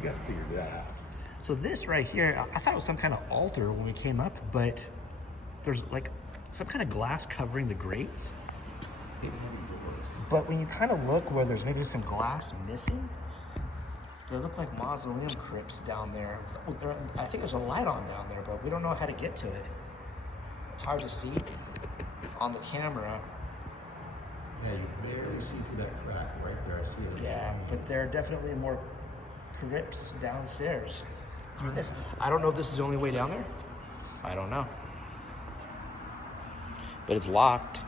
We got to figure that out. So this right here, I thought it was some kind of altar when we came up, but there's like some kind of glass covering the grates. But when you kind of look where there's maybe some glass missing, they look like mausoleum crypts down there. I think there's a light on down there, but we don't know how to get to it. It's hard to see on the camera. Yeah, you barely see through that crack right there. I see it. Yeah, but there are definitely more crypts downstairs through this. I don't know if this is the only way down there. I don't know. But it's locked.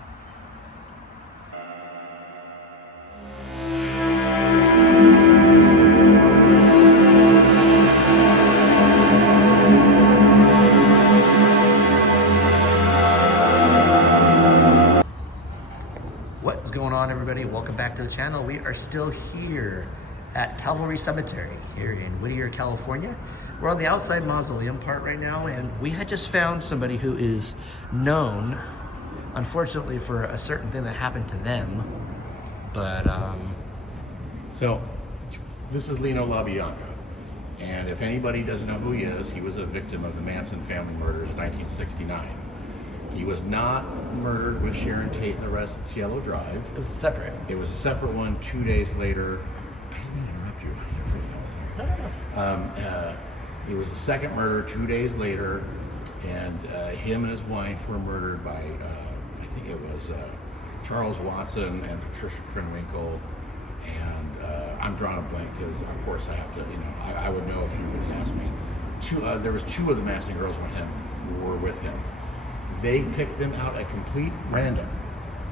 What is going on, everybody? Welcome back to the channel. We are still here at Calvary Cemetery here in Whittier, California. We're on the outside mausoleum part right now, and we had just found somebody who is known, unfortunately, for a certain thing that happened to them. But So, this is Lino LaBianca, and if anybody doesn't know who he was a victim of the Manson family murders in 1969. He was not murdered with Sharon Tate and the rest at Cielo Drive. it was separate. It was a separate one 2 days later. I didn't mean to interrupt you. You're freaking out. No. It was the second murder 2 days later, and him and his wife were murdered by, I think it was Charles Watson and Patricia Krenwinkel. And I'm drawing a blank because, of course, I have to, I would know if you would ask me. There was two of the Manson girls were with him. They picked them out at complete random.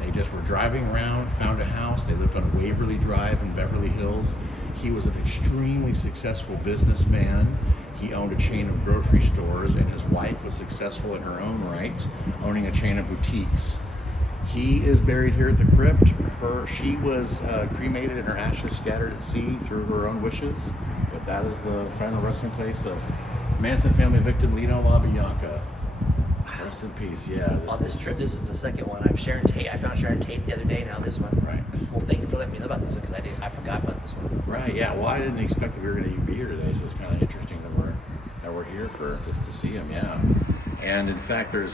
They just were driving around, found a house. They lived on Waverly Drive in Beverly Hills. He was an extremely successful businessman. He owned a chain of grocery stores, and his wife was successful in her own right, owning a chain of boutiques. He is buried here at the crypt. She was cremated and her ashes scattered at sea through her own wishes. But that is the final resting place of Manson family victim Lino LaBianca. Rest in peace, yeah. On this trip, this is the second one. I found Sharon Tate the other day, now this one. Right. Well, thank you for letting me know about this one, because I forgot about this one. Right, yeah. Well, I didn't expect that we were going to be here today, so it's kind of interesting that we're here for just to see him, yeah. And in fact, you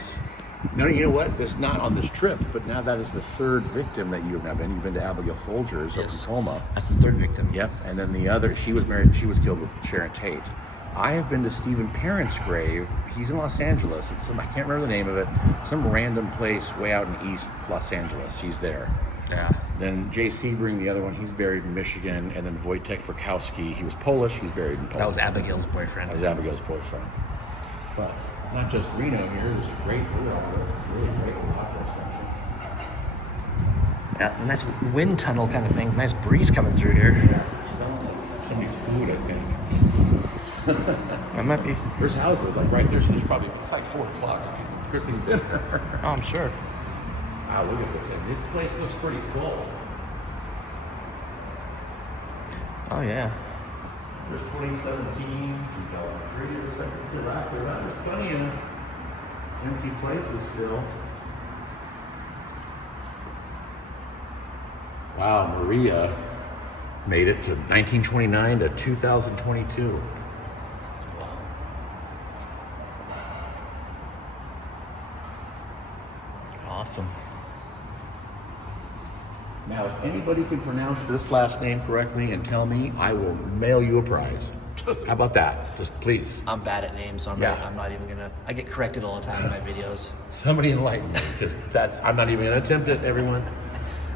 know what? There's not on this trip, but now that is the third victim that you've now been. You've been to Abigail Folgers of Tacoma. That's the third victim. Yep. And then the other, she was killed with Sharon Tate. I have been to Stephen Parent's grave. He's in Los Angeles. It's I can't remember the name of it. Some random place way out in East Los Angeles. He's there. Yeah. Then Jay Sebring, the other one, he's buried in Michigan. And then Wojtek Frykowski, he was Polish. He's buried in Poland. That was Abigail's boyfriend. That was Abigail's boyfriend. But not just Reno here. There's a great really great outdoor section. Yeah, a nice wind tunnel kind of thing. Nice breeze coming through here. Yeah, smelling somebody's food, I think. That might be. There's houses like right there, so it's like 4 o'clock. Cooking dinner. Oh, I'm sure. Wow, look at this. And this place looks pretty full. Oh yeah. There's 2017, 2003. There's like it's still out there. There's plenty of empty places still. Wow, Maria made it to 1929 to 2022. Awesome. Now, if anybody can pronounce this last name correctly and tell me, I will mail you a prize. How about that? Just please. I'm bad at names, so I'm not even gonna. I get corrected all the time in my videos. Somebody enlighten me, because I'm not even gonna attempt it, everyone.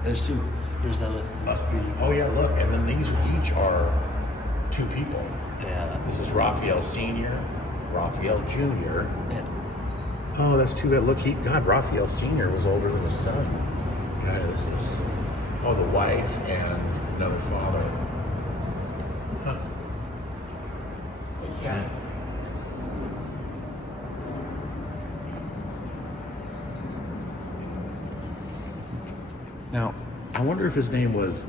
There's two. There's the. Must be. Oh yeah, look, and then these each are 2 people. Yeah. This is Raphael Sr., Raphael Jr. Yeah. Oh, that's too bad. Look, Raphael Sr. was older than his son. This is, the wife and another father. Huh. Yeah. Now, I wonder if his name was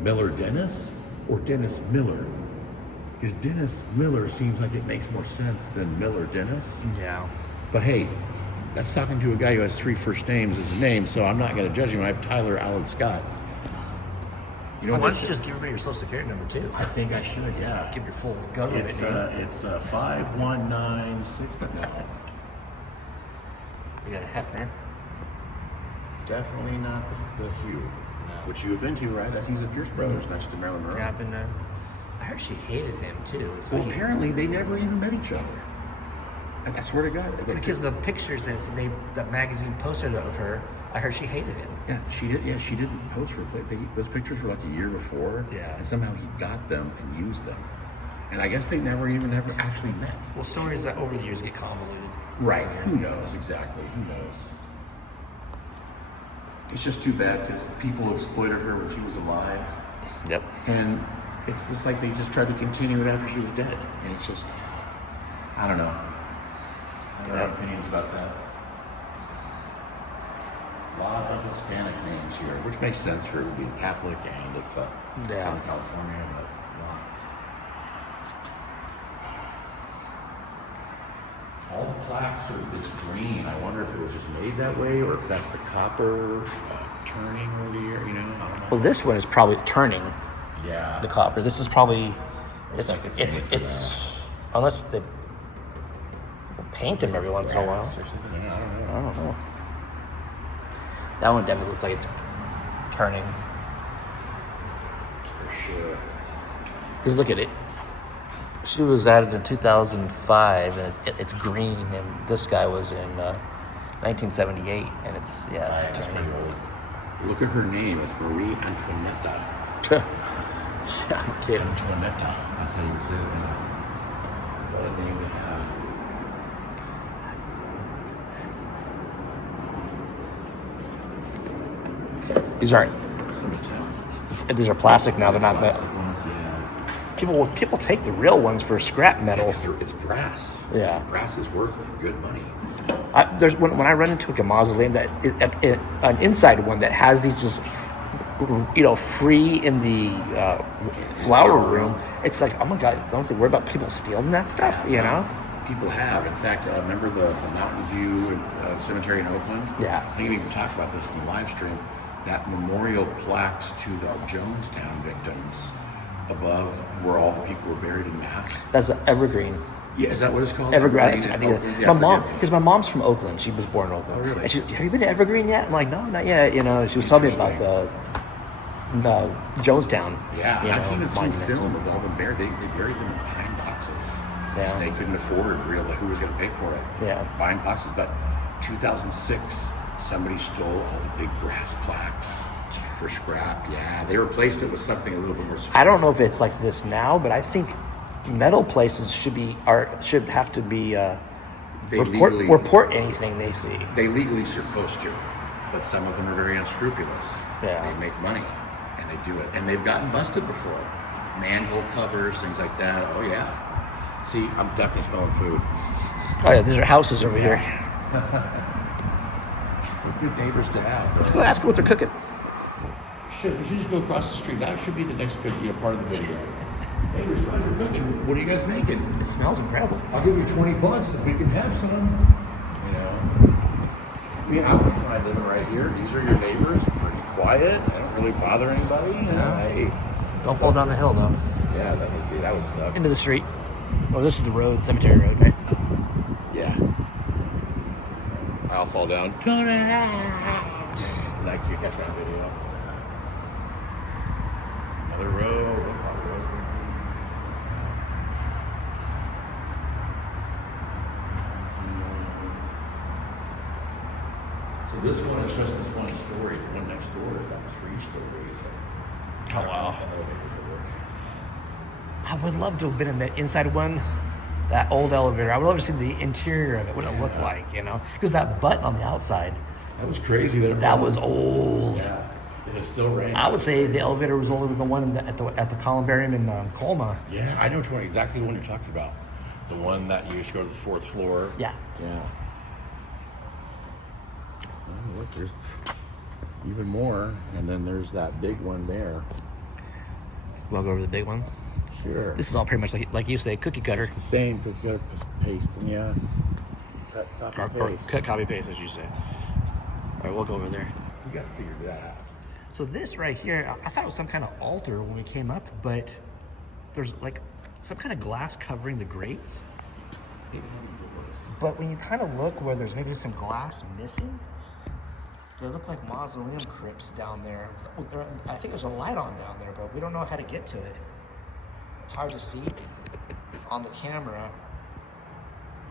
Miller Dennis or Dennis Miller. Because Dennis Miller seems like it makes more sense than Miller Dennis. Yeah. But hey, that's talking to a guy who has 3 first names as his name, so I'm not going to judge him. I have Tyler Allen Scott. You know Why what? don't you just give everybody your social security number too? I think I should, yeah. Give your full government name. It's 5196, but no. You got a Hefner. Definitely not the Hugh. No. Which you have been to, right? That he's at Pierce Brothers next to Marilyn Monroe. Yeah, I've been. I heard she hated him too. So Well, apparently they never even met each other. I swear to God. because the pictures that magazine posted of her, I heard she hated him. Yeah, she did. Yeah, she didn't post for those pictures were like a year before. Yeah. And somehow he got them and used them. And I guess they never actually met. Well, stories that over the years get convoluted. Right. So, Who knows exactly? Who knows? It's just too bad because people exploited her when she was alive. Yep. And it's just like they just tried to continue it after she was dead. And it's just, I don't know. I don't have opinions about that. A lot of Hispanic names here, which makes sense for being Catholic and it's Southern California, but lots. All the plaques are this green. I wonder if it was just made that way or if that's the copper turning over the year, you know? I don't know. Well, this one is probably turning Yeah. the copper. This is probably Looks like it's made for unless they paint them every once in a while. Or something. Yeah, I don't know. I don't know. That one definitely looks like it's turning. For sure. Because look at it. She was added in 2005, and it's green, and this guy was in 1978, and it's That's turning. pretty old. Look at her name. It's Marie Antoinetta. Yeah, I'm kidding. Antoinetta. That's how you would say it. What a name to have. These aren't. These are plastic now. They're not metal. Yeah. People take the real ones for scrap metal. It's brass. Yeah. Brass is worth good money. There's when I run into like a mausoleum an inside one that has these just free in the flower room. It's like, oh my God, don't have to worry about people stealing that stuff. You know. People have. In fact, remember the Mountain View Cemetery in Oakland? Yeah. I think we even talked about this in the live stream. That memorial plaques to the Jonestown victims above where all the people were buried in mass. That's an evergreen. Yeah, is that what it's called? Evergreen. I Evergreen? think Yeah, my mom, forgive me. because my mom's from Oakland. She was born in Oakland. Oh, really? And she, have you been to Evergreen yet? I'm like, no, not yet. You know, she was telling me about the Jonestown. Yeah, you I've know, even seen monument. film of all them buried. They buried them in pine boxes. Yeah. They couldn't afford who was going to pay for it. Yeah. Pine boxes. But 2006, somebody stole all the big brass plaques for scrap. Yeah, they replaced it with something a little bit more. I don't know if it's like this now, but I think metal places should have to be report anything they see. They legally supposed to, but some of them are very unscrupulous. Yeah. They make money, and they do it, and they've gotten busted before. Manhole covers, things like that. Oh yeah. See, I'm definitely smelling food. Oh yeah, these are houses over here. We're good neighbors to have. Let's go ask them what they're cooking. Sure, we should just go across the street. That should be the next part of the video. Hey, we're supposed to cooking. What are you guys making? It smells incredible. I'll give you $20 if we can have some. You know, I wouldn't mind living right here. These are your neighbors. Pretty quiet. I don't really bother anybody. Hey. Don't fall down the hill though. Yeah, that would suck. Into the street. Oh, this is the road, Cemetery Road, right? Yeah. I'll fall down. Like you catch that video. Another row. What about rows would be? So this one is just this one story. The one next door is about 3 stories. Oh wow. I would love to have been in the inside one, that old elevator. I would love to see the interior of it, what it looked like, you know? Because that button on the outside, That was crazy. that was old. Yeah. And it still rained. I would say the elevator was only the one at the Columbarium in Colma. Yeah, I know exactly the one you're talking about. The one that you used to go to the 4th floor. Yeah. Yeah. Oh, look, there's even more. And then there's that big one there. We'll go over the big one. Sure. This is all pretty much like you say, cookie cutter. The same, because you got to paste, yeah. Cut, copy, Or paste. cut, copy, paste, as you say. All right, we'll go over there. We got to figure that out. So this right here, I thought it was some kind of altar when we came up, but there's like some kind of glass covering the grates. But when you kind of look where there's maybe some glass missing, they look like mausoleum crypts down there. I think there's a light on down there, but we don't know how to get to it. It's hard to see on the camera.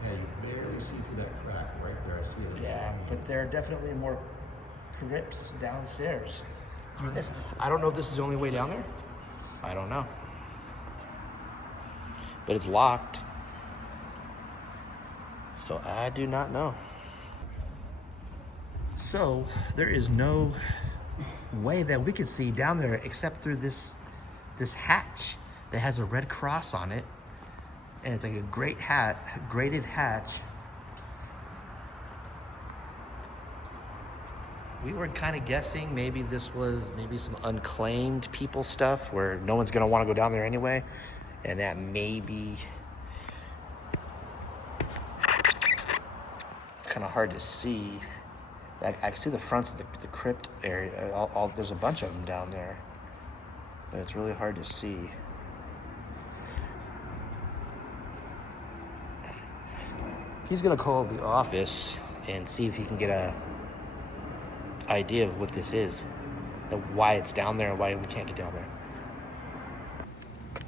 Yeah, you barely see through that crack right there. I see it. Yeah, but there are definitely more crypts downstairs through this. I don't know if this is the only way down there. I don't know. But it's locked. So I do not know. So there is no way that we could see down there except through this hatch that has a red cross on it. And it's like a grated hatch. We were kind of guessing maybe this was some unclaimed people stuff where no one's gonna want to go down there anyway. And that maybe it's kind of hard to see. I can see the fronts of the crypt area. There's a bunch of them down there, but it's really hard to see. He's gonna call the office and see if he can get a idea of what this is, and why it's down there, and why we can't get down there.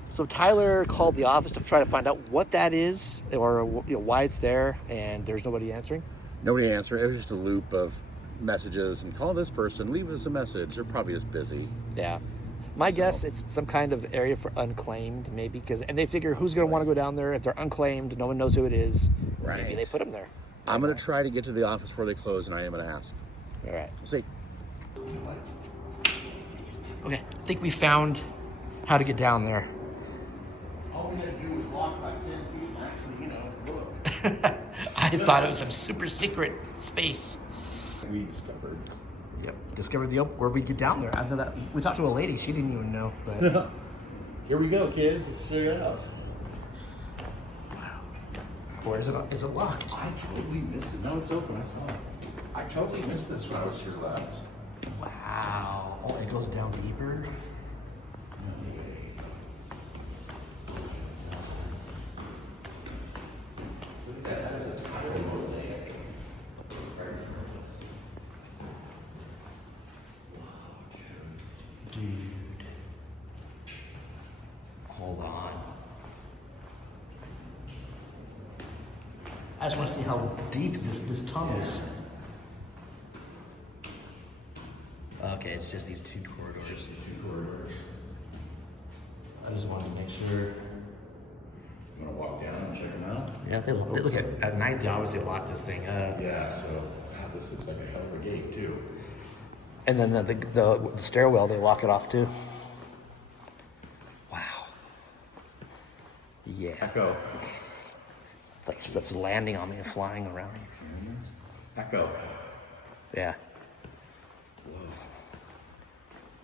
So Tyler called the office to try to find out what that is, or why it's there, and there's nobody answering. Nobody answered. It was just a loop of messages and call this person, leave us a message. They're probably just busy. Yeah. My guess, it's some kind of area for unclaimed, maybe, and they figure who's going to want to go down there if they're unclaimed, no one knows who it is. Right. Maybe they put them there. I'm going to try to get to the office before they close, and I am going to ask. All right. We'll see. Okay, I think we found how to get down there. All we had to do was walk about 10 feet and actually, look. I thought it was some super secret space. We discovered. Yep, discovered where we get down there. After that, we talked to a lady. She didn't even know. But Here we go, kids. Let's figure it out. wow, where is it? Is it locked? I totally missed it. No, it's open. I saw it. I totally missed this when I was here last. Wow. Oh, it goes down deeper. Look at that. That is a tile mosaic. Dude. Hold on. I just want to see how deep this tunnel is. Okay, it's just these two corridors. Just these two corridors. I just wanted to make sure. You want to walk down and check them out? Yeah, they look at night. They obviously lock this thing up. Yeah. So, God, this looks like a hell of a gate too. And then the stairwell, they lock it off too. Wow. Yeah. Echo. It's like stuff's landing on me and flying around. Echo. Yeah. Whoa.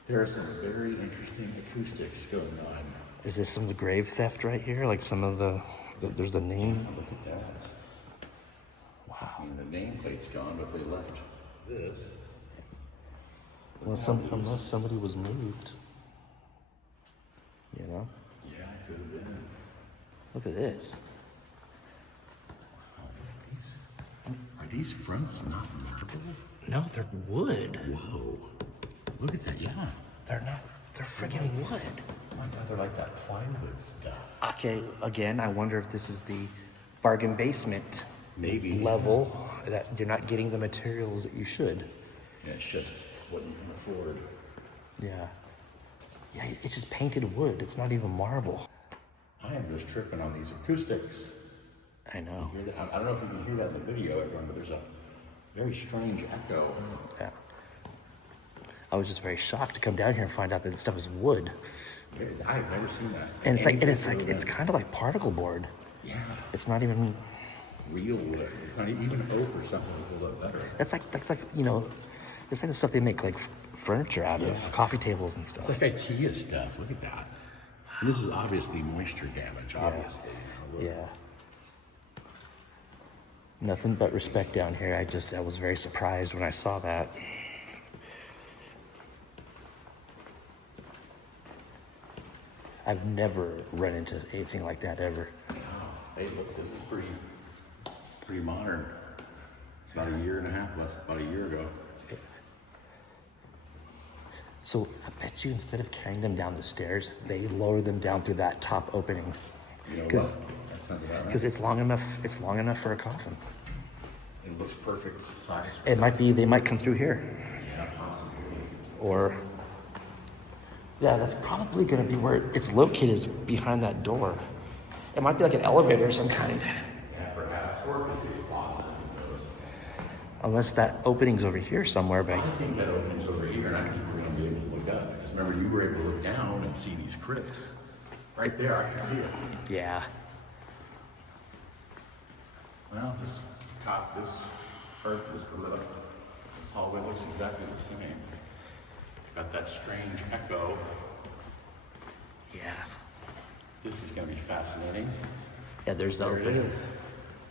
There are some very interesting acoustics going on. Is this some of the grave theft right here? Like some of there's the name. Look at that. Wow. I mean, the nameplate's gone, but they left this. Unless somebody was moved. You know? Yeah, it could have been. Look at this. Wow, look at these. Are these fronts not marble? No, they're wood. Whoa. Look at that, yeah. They're not. They're freaking wood. Oh my God, they're like that plywood stuff. Okay, again, I wonder if this is the bargain basement Maybe. level, that you're not getting the materials that you should. Yeah, it's just what you can afford. Yeah. Yeah, it's just painted wood. It's not even marble. I am just tripping on these acoustics. I know. You hear that? I don't know if you can hear that in the video, everyone, but there's a very strange echo. Yeah. I was just very shocked to come down here and find out that this stuff is wood. I've never seen that. And it's kind of like particle board. Yeah. It's not even Real wood. It's not even oak or something would hold up better. that's like it's like the stuff they make like furniture out of, coffee tables and stuff. It's like IKEA stuff. Look at that. And this is obviously moisture damage, obviously. Yeah. Nothing but respect down here. I was very surprised when I saw that. I've never run into anything like that ever. Hey, look, this is pretty modern. It's about a year and a half less, about a year ago. So I bet you instead of carrying them down the stairs, they lower them down through that top opening. You know what? Because That sounds about right. it's long enough. It's long enough for a coffin. It looks perfect size. It might be. They might come through here, Yeah, possibly. or yeah, that's probably going to be where it's located. Is behind that door. It might be like an elevator of some kind. Yeah, perhaps. Or it could be a closet. Who knows? Unless that opening's over here somewhere, but I think that opening's over here, and I think we're going to be able to look up. Because remember, you were able to look down and see these crypts. Right there, I can see it. yeah. Well, this this hallway looks exactly the same. Got that strange echo. Yeah. This is going to be fascinating. Yeah, there's the There it opening. is.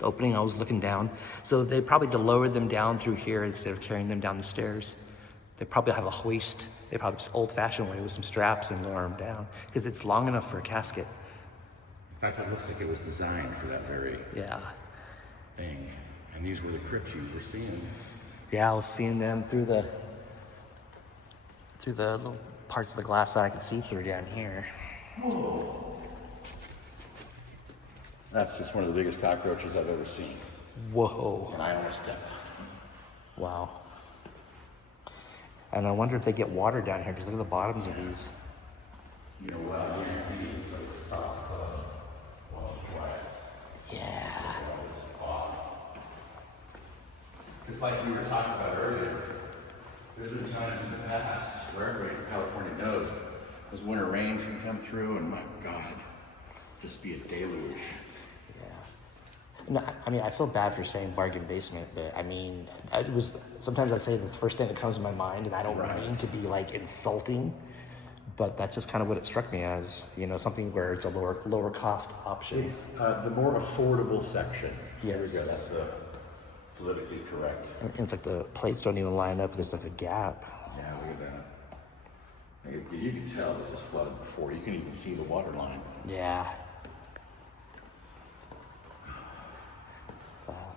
The opening, I was looking down. So they probably lowered them down through here instead of carrying them down the stairs. They probably have a hoist. They probably just old-fashioned way with some straps and lower them down. Because it's long enough for a casket. In fact, it looks like it was designed for that very Yeah. thing. And these were the crypts you were seeing. Yeah, I was seeing them through the little parts of the glass that I could see through down here. That's just one of the biggest cockroaches I've ever seen. Whoa. And I almost stepped on Wow. And I wonder if they get water down here, because look at the bottoms of these. it. You know what? I didn't need this place to stop once or twice. Yeah. Just like we were talking about earlier, there's been times in the past where everybody from California knows those winter rains can come through, and my God, just be a deluge. Yeah. No, I mean, I feel bad for saying bargain basement, but I mean, sometimes I say the first thing that comes to my mind, and I don't Right. mean to be like insulting, but that's just kind of what it struck me as, something where it's a lower cost option. It's the more affordable section. Yes. There we go. That's the politically correct. And it's like the plates don't even line up, there's like a gap. Yeah, look at that. You can tell this is flooded before. You can even see the water line. Yeah. Wow.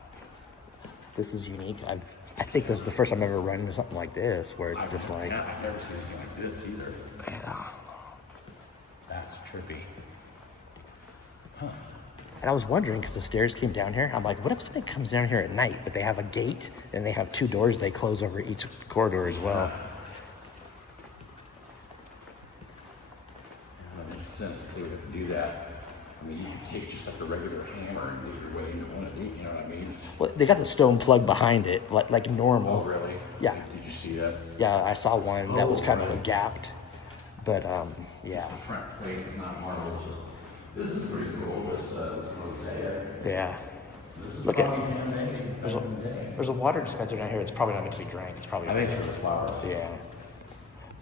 This is unique. I think this is the first time I've ever run into something like this, where it's just like, Yeah, I've never seen anything like this either. yeah. That's trippy. And I was wondering, because the stairs came down here, I'm like, what if somebody comes down here at night, but they have a gate, and they have 2 doors they close over each corridor as well. That makes sense. They would do that. I mean, you can take just like a regular hammer and lead your way into one of these, you know what I mean? Well, they got the stone plug behind it, like Oh, normal. really? Yeah. Did you see that? Yeah, I saw one that was Oh, kind of right. gapped, but yeah, The front plate is not marble. It's just, this is pretty cool. This mosaic. yeah. This is Look at- probably handmade. There's a water dispenser down here. It's probably not meant to be drank. It's probably I think it's for the flowers. yeah.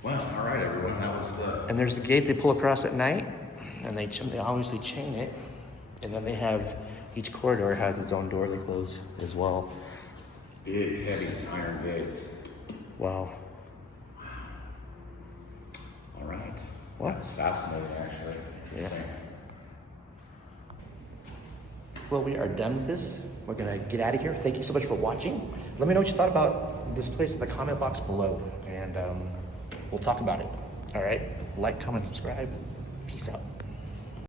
Well, all right, everyone. That was the. And there's the gate they pull across at night, and they obviously chain it, and then they have each corridor has its own door they close as well. Big, heavy iron gates. Wow. All right. What? That was fascinating, actually. Interesting. Well, we are done with this. We're gonna get out of here. Thank you so much for watching. Let me know what you thought about this place in the comment box below, and we'll talk about it. All right. Like, comment, subscribe. Peace out.